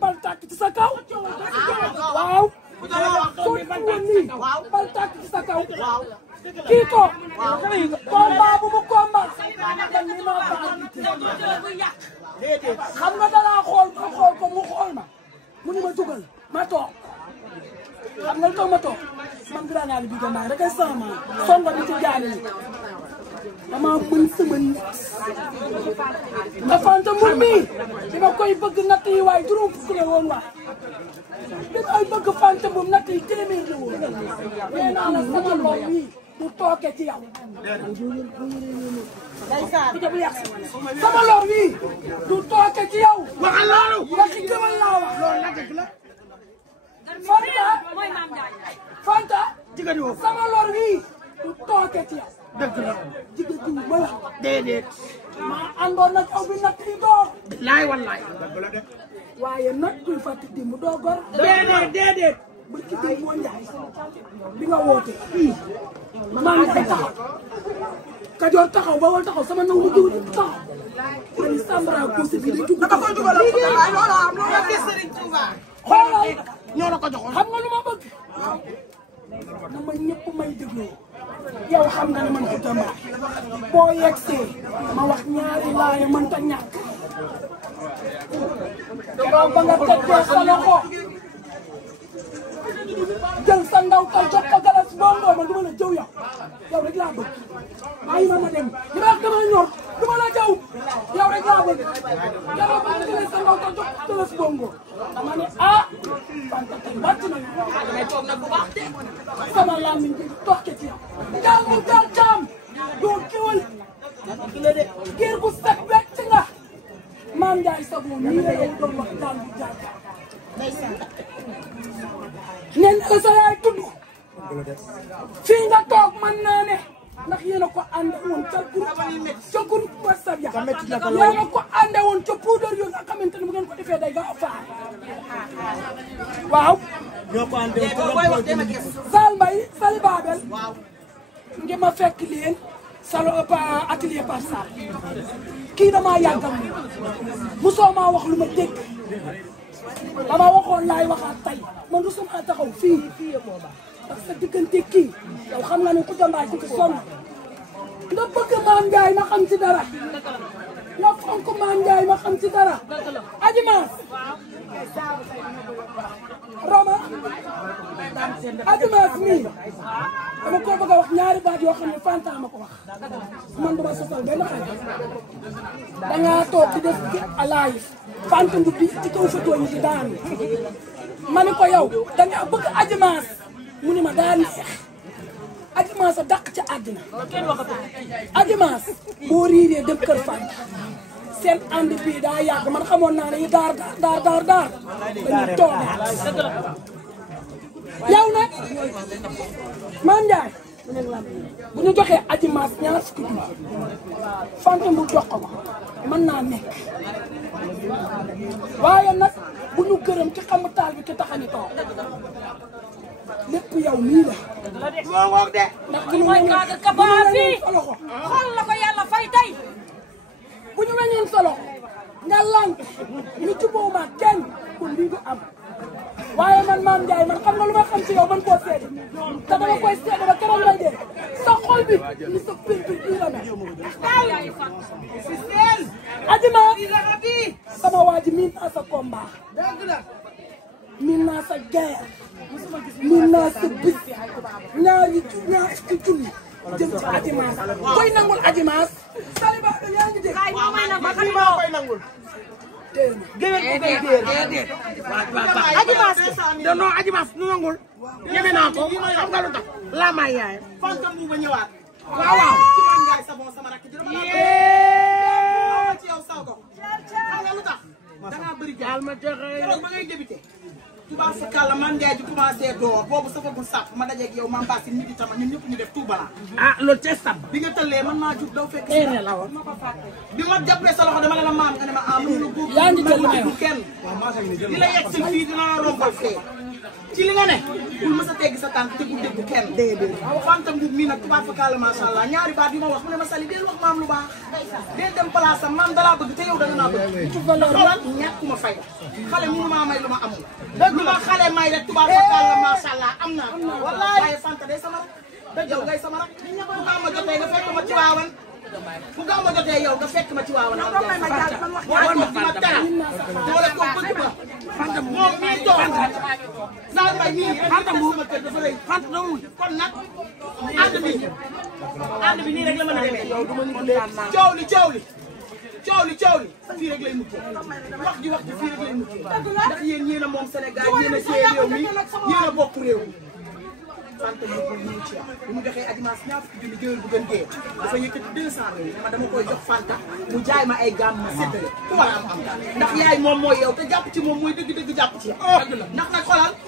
bal tàkk ci sa kaw waaw soo ci woon nii bal tàkk ci sa kaw kii toog combat bu mu combat man ni ma baax xam nga danaa xool ko mu xool ma mu ni ma jugal ma toog xam nga lu tax ma toog man bi daanaka bi gànnaar rek ay sama songo di ci jaani dama mën sama nit nga fanta mbir mi bi ma koy bëgg natt yi waaye juróom fukk la woon waay bi may bëgg fanta bu natt yi téeméer la woon nee naa la sama lool yi du tooke ci yow sama loor wi du tooke ci yow waxal loolu waxi gëmal laa wax loolu la dëgg la Fanta sama lor wi du tooke ci yow dëgg la jigéen ji ma la déedéet maa àndoon nag aw bi natt yi door laay wallaay waaye nag kuy fàtte dimb doo gor déedéet ba ci biir moo njaay bi nga woote fii maa ngi taxaw Kajoor taxaw Bawol taxaw sama naw lu jiw taxaw ani Sambara ko si bi di dugg dafa ko dugal xoolal ñoo la ko joxoon xam nga lu ma bëgg na ma ñëpp may déglu yow xam nga ne man ko tamba boo yegsee ma wax ñaari laaya mënta ñàkk ba nga teggee sa loxo jël sa ndaw ka jox ko galas bongo man du ma la jëw yow rek laa bëgg ay ma dem li ma wax dama ñor du ma la jëw yow rek laa bëgg garab ba nga jëlee sa ndaw ka jox ko galas bongo dama ne Fanta tey wàcc nañu damay toog nag bu baax de sama làmmiñ bi tokke ci yow daal mu daal jaam doo kiwal géer bu set wecc nga Maam Njaay Savon nii la yow doon wax daal mu daal jaam nee na sa yaay tudd fii nga toog mën naa ne ndax yéen a ko ànde woon ca groupe WhatsApp ya yéen a ko ànde woon ca poudre yooyu nga xamante ne bu ngeen ko defee day gaaw a faar waaw ñoo ko ànde Sall Mbaye Sali Babel ngi ma fekk leen salo atelier par Sall kii damaa yàggal musoo maa wax lu ma dégg dama waxoon laay waxaat tey man du sama taxaw fii parce que diggante kii yow xam nga ne ku jàmbaay ku ci sonn nga bëgg Maam Njaay ma xam ci dara nga fonk Maam Njaay ma xam ci dara Aji Maas Roma Aji Maas mii dama ko bëgg a wax ñaari baat yoo xam ne Fanta ma ko wax man duma sosal benn xale dangaa toog di def ci live Fanta Ndoubi ci kaw photo yi di daan ma ne ko yow dangaa bëgg Aji Maas mu ni ma daa neex Aji Maas a dàq ci àddina Aji Maas boo riiree dem kër Fanta seen ànd bii daa yàgg man xamoon naa ne yi daar dañuy toogaat yow nag Maam Njaay bu ñu joxee Aji Maas ñaar fukki junni Fanta mu jox ko mën naa nekk waaye nag bu ñu gërëm ci xamu taal bi ki taxani toog lépp yow mii la moo ngoog de ndax bu ñu cadre kabaa fii xool la ko yàlla fay tey bu ñu weñoon solo nga lànk ñu jubóo ma kenn kon lii du am waaye man Maam Njaay man xam nga lu ma xam ci yow man koo seede te dama koy seede ba keroog lay dee sa xol bi ni sa peinture bii la mel Aji Maas sama waa ji miin naa sa combat miin naa sa guerre miin naa sa bis ñaar fukki junni jëm ci Aji Maas koy nangul Aji Maas Sali Ba yaa ngi dégg koy nangul déedéet Aji Maas non Aji Maas nu nangul ñeme naa ko xam nga lu tax laa may yaay Fanta mu ba ñëwaat waaw ci Maam Njaay Savon sama rakk jërëm ci yow saw ko xam nga lu tax da nga bëri jaal ma joxe ba ngay débuté Touba Fakala Maam Njaay ji commencé door boobu safagul sàpp ma dajeeg yow Maam Bassi midi tama ñun ñëpp ñu def Touba la loolu ci sàpp bi nga tëllee man maa jug daw fekk la woon bi ma jàppee sa loxo dama ne la maam nga ne ma mu ne la góob yaa ngi jël kenn di la yegg si fii dina la rombal fee ci li nga ne bul mës a teggi sa tànk te bul dégg kenn déedéet Fanta Mbuub mii nag tubaab fakkaala macha allah ñaari baat yu ma wax mu ne ma Sali deel wax maam lu baax deel dem place am maam dalaa bëgg te yow danga naa bëgg xoolal ñàkkuma fay xale mënu maa may lu ma amul lu ma xale may rek tubaab fakkaala macha allah am naa wallaay waaye Fanta day sama rak yow ngay sama rak bu gaaw ma jotee nga fekk ma ci waawan bu gaaw ma jotee yow nga fekk ma ci waawan am waaye ko di ma teral doole ko bëgg ba moom mii toog Sall Mbaye nii Fanta Mbuub sama kër dafa rëy Fanta dawul kon nag ànd bi nii rek la mën a demee coow li fii rek lay muccee wax ji fii rek lay muccee ndax yéen a moom Sénégal yéen a see réew mi yéen a bokk réew mi Fanta Mbuub mu ci bu mu joxee adimanche ñaar fukki junni jëwel bu gën dee dafa yëkkati 200 000 dama koy jox Fanta mu jaay ma ay gaam ma séddale ku war a am ndax yaay moom mooy yow te jàpp ci moom mooy dëgg jàpp ci ndax nag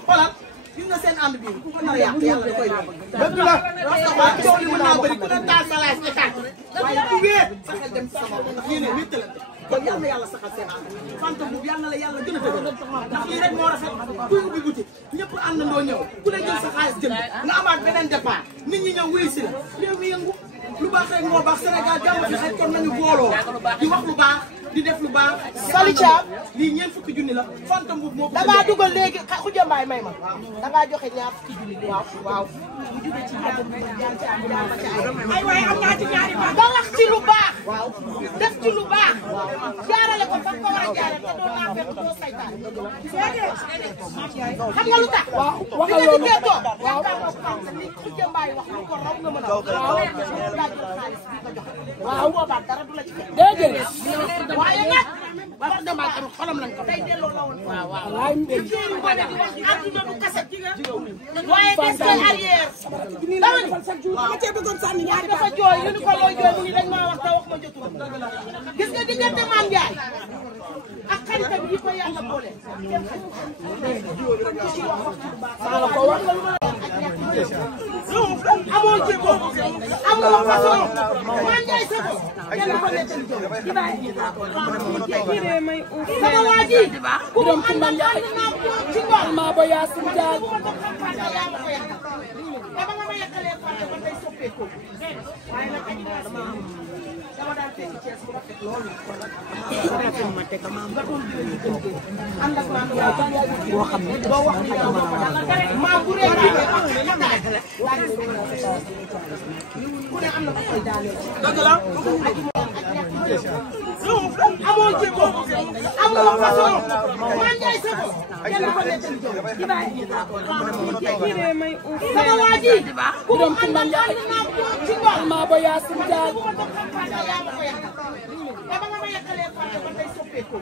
xoolal gis nga seen ànd bi ku ko nar a yàq yàlla da koy dëgg la parce que waa coow li mën naa bëri ku ne taal sa laaj état waaye ku wéet sa xel dem ci sama ndax yéen a wéttalante kon yal na yàlla saxal seen ànd Fanta Mbuub yal na la yàlla gën a dëggal ndax lii rek moo rafet kuy ubbi boutique ñëpp àndandoo ñëw ku ne jël sa xaalis jënd nga amaat beneen départ nit ñi ñëw wuy si la réew mi yëngu lu baax rek moo baax Sénégal jàmm fi xaj kon nañu booloo di wax lu baax di def lu baax. Sali Thiam lii ñeent fukki junni la Fanta Mbuub moo ko. dangaa dugal léegi Khoudia Mbaye may ma. dangaa joxe ñaar fukki junni. waaw. bu jógee ci ñaar ci ay waaye am naa ci ñaari baax. nga wax ci lu baax. waaw def ci lu baax. jaarale ko fa nga ko war a jaarale te doo naa fekk doo saytaan. xam nga lu tax. waaw waxal loolu li nga dikkee toog. waaw ni Khoudia Mbaye wax lu ko raw nga mën a wax. waaw boobaa dara du la ci fekk. déedéet. waaye nag war na maa tamit xolam lañ ko day delloo la woon. waaw waaye mbéy mi àdduna du kase. waaye des na arrière. dama ni waaw dafa jooy yu ni ko looy jooy mu ni dañ maa wax te wax ma jotul. gis nga diggante Mame Ndiaye ak xaritam yi ko yàlla boole. maa la ko wax. amoo jikko amoo façon Mame Ndiaye sa bopp kenn ko nettali sama waa ji ku dem ci Mame Ndiaye ci ngor maa ba Yaasin Jaay dama nga ma yàqalee Fanta ba tey soppeeku waaye nag dama daan fekk Thiès bu rafet loolu ma teg nga doon ànd ak Mame Ndiaye boo xam ne doo wax ni yow maa bu rëy ku ne am na ko koy daaneel dëgg la amoo jikko amoo façon Mame Ndiaye sa bopp kenn ko nettali sama waa ji ku dem ci Mame Ndiaye ci ngor maa ba Yaasin Jaay dama nga ma yàqalee Fanta ba tey soppeeku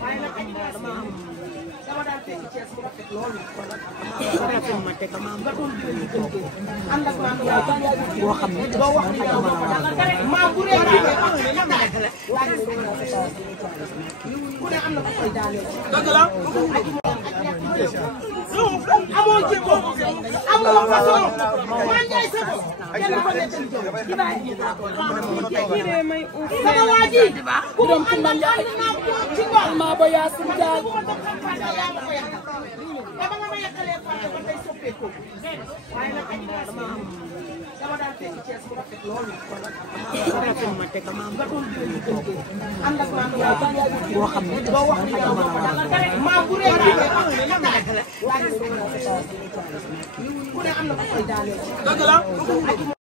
waaye nag dama daan fekk Thiès bu rafet loolu ma teg nga doon ànd ak Mame Ndiaye boo xam ne doo wax ni yow maa bu rëy ku ne am na ko koy daaneel dëgg la amoo jikko amoo façon Mame Ndiaye sa bopp kenn ko nettali sama waa ji ku dem ci Mame Ndiaye ci ngor maa ba Yaasin Jaay dama nga ma yàqalee Fanta ba tey soppeeku waaye nag dama daan fekk Thiès bu rafet loolu ma teg nga doon ànd ak Mame Ndiaye boo xam ne doo wax ni yow maa bu rëy ku ne am na ko koy daaneel dëgg la